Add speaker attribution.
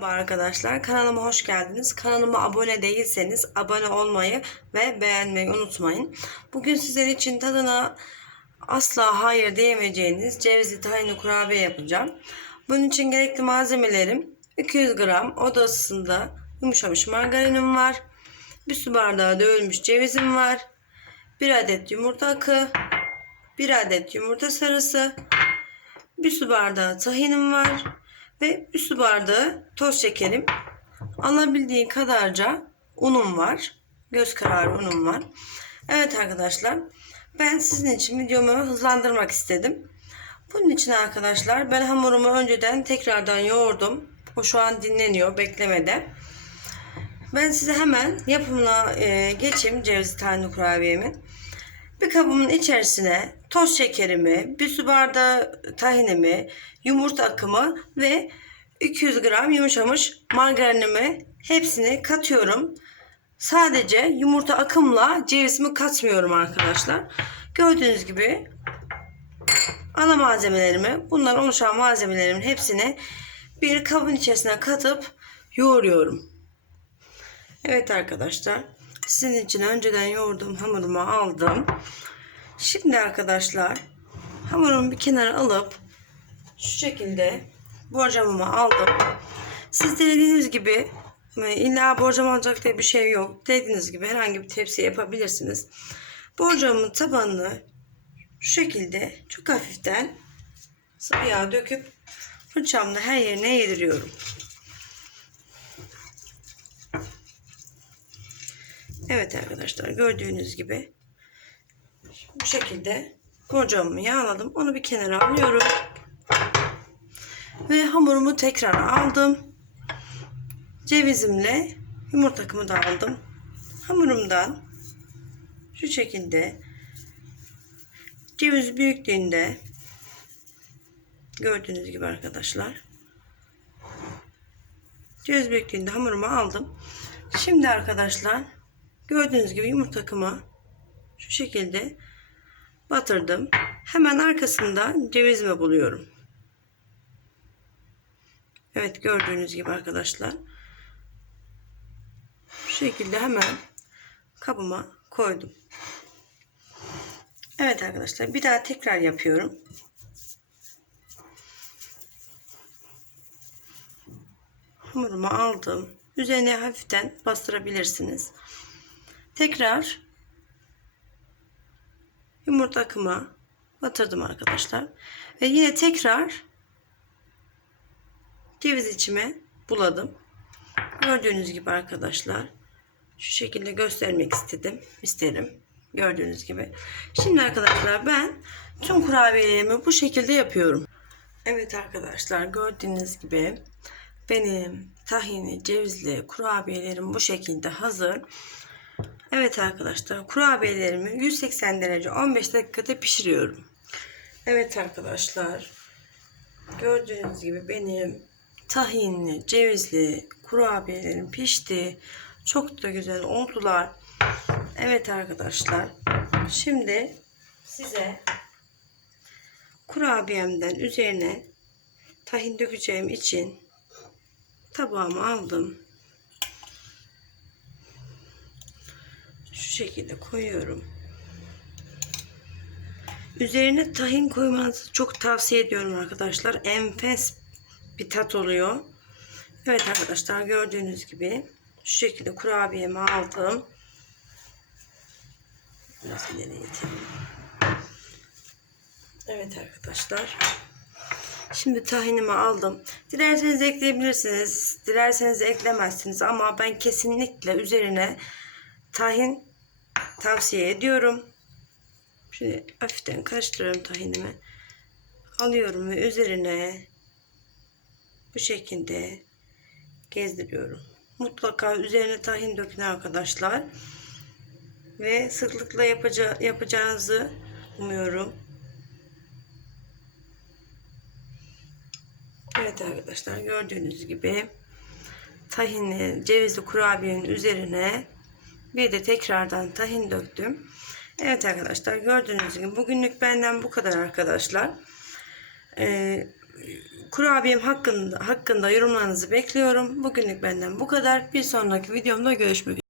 Speaker 1: Merhaba arkadaşlar kanalıma hoş geldiniz. Kanalıma abone değilseniz abone olmayı ve beğenmeyi unutmayın. Bugün sizler için tadına asla hayır diyemeyeceğiniz cevizli tahinli kurabiye yapacağım. Bunun için gerekli malzemelerim 200 gram oda ısısında yumuşamış margarinim var. Bir su bardağı dövülmüş cevizim var. 1 adet yumurta akı. 1 adet yumurta sarısı. Bir su bardağı tahinim var. Ve bir su bardağı toz şekerim. Alabildiği kadarca unum var. Göz kararı unum var. Evet arkadaşlar. Ben sizin için videomu hızlandırmak istedim. Bunun için arkadaşlar ben hamurumu önceden tekrardan yoğurdum. O şu an dinleniyor beklemede. Ben size hemen yapımına e, geçeyim cevizli tane kurabiyemin. Bir kabımın içerisine toz şekerimi, bir su bardağı tahinimi, yumurta akımı ve 200 gram yumuşamış margarinimi hepsini katıyorum. Sadece yumurta akımla cevizimi katmıyorum arkadaşlar. Gördüğünüz gibi ana malzemelerimi, bundan oluşan malzemelerimin hepsini bir kabın içerisine katıp yoğuruyorum. Evet arkadaşlar. Sizin için önceden yoğurduğum hamurumu aldım. Şimdi arkadaşlar hamurumu bir kenara alıp şu şekilde borcamımı aldım. Siz dilediğiniz gibi e, illa borcam alacak diye bir şey yok. Dilediğiniz gibi herhangi bir tepsi yapabilirsiniz. Borcamın tabanını şu şekilde çok hafiften sıvı yağ döküp fırçamla her yerine yediriyorum. Evet arkadaşlar gördüğünüz gibi bu şekilde borcamımı yağladım. Onu bir kenara alıyorum. Ve hamurumu tekrar aldım. Cevizimle yumurta akımı da aldım. Hamurumdan şu şekilde ceviz büyüklüğünde gördüğünüz gibi arkadaşlar ceviz büyüklüğünde hamurumu aldım. Şimdi arkadaşlar gördüğünüz gibi yumurta akımı şu şekilde batırdım. Hemen arkasında cevizimi buluyorum. Evet gördüğünüz gibi arkadaşlar. Şu şekilde hemen kabıma koydum. Evet arkadaşlar bir daha tekrar yapıyorum. Hamurumu aldım. Üzerine hafiften bastırabilirsiniz. Tekrar yumurta akıma batırdım arkadaşlar. Ve yine tekrar ceviz içime buladım. Gördüğünüz gibi arkadaşlar şu şekilde göstermek istedim. isterim. Gördüğünüz gibi. Şimdi arkadaşlar ben tüm kurabiyelerimi bu şekilde yapıyorum. Evet arkadaşlar gördüğünüz gibi benim tahini, cevizli kurabiyelerim bu şekilde hazır. Evet arkadaşlar kurabiyelerimi 180 derece 15 dakikada pişiriyorum. Evet arkadaşlar gördüğünüz gibi benim tahinli, cevizli kurabiyelerim pişti. Çok da güzel oldular. Evet arkadaşlar şimdi size kurabiyemden üzerine tahin dökeceğim için tabağımı aldım. Şu şekilde koyuyorum. Üzerine tahin koymanızı çok tavsiye ediyorum arkadaşlar. Enfes bir tat oluyor. Evet arkadaşlar gördüğünüz gibi şu şekilde kurabiyemi aldım. Biraz ileri iteyim. Evet arkadaşlar. Şimdi tahinimi aldım. Dilerseniz ekleyebilirsiniz. Dilerseniz eklemezsiniz ama ben kesinlikle üzerine tahin tavsiye ediyorum. Şimdi hafiften karıştırıyorum tahinimi. Alıyorum ve üzerine bu şekilde gezdiriyorum. Mutlaka üzerine tahin dökün arkadaşlar. Ve sıklıkla yapaca yapacağınızı umuyorum. Evet arkadaşlar gördüğünüz gibi tahinli cevizli kurabiyenin üzerine bir de tekrardan tahin döktüm. Evet arkadaşlar gördüğünüz gibi bugünlük benden bu kadar arkadaşlar. Ee, kurabiyem hakkında, hakkında yorumlarınızı bekliyorum. Bugünlük benden bu kadar. Bir sonraki videomda görüşmek üzere.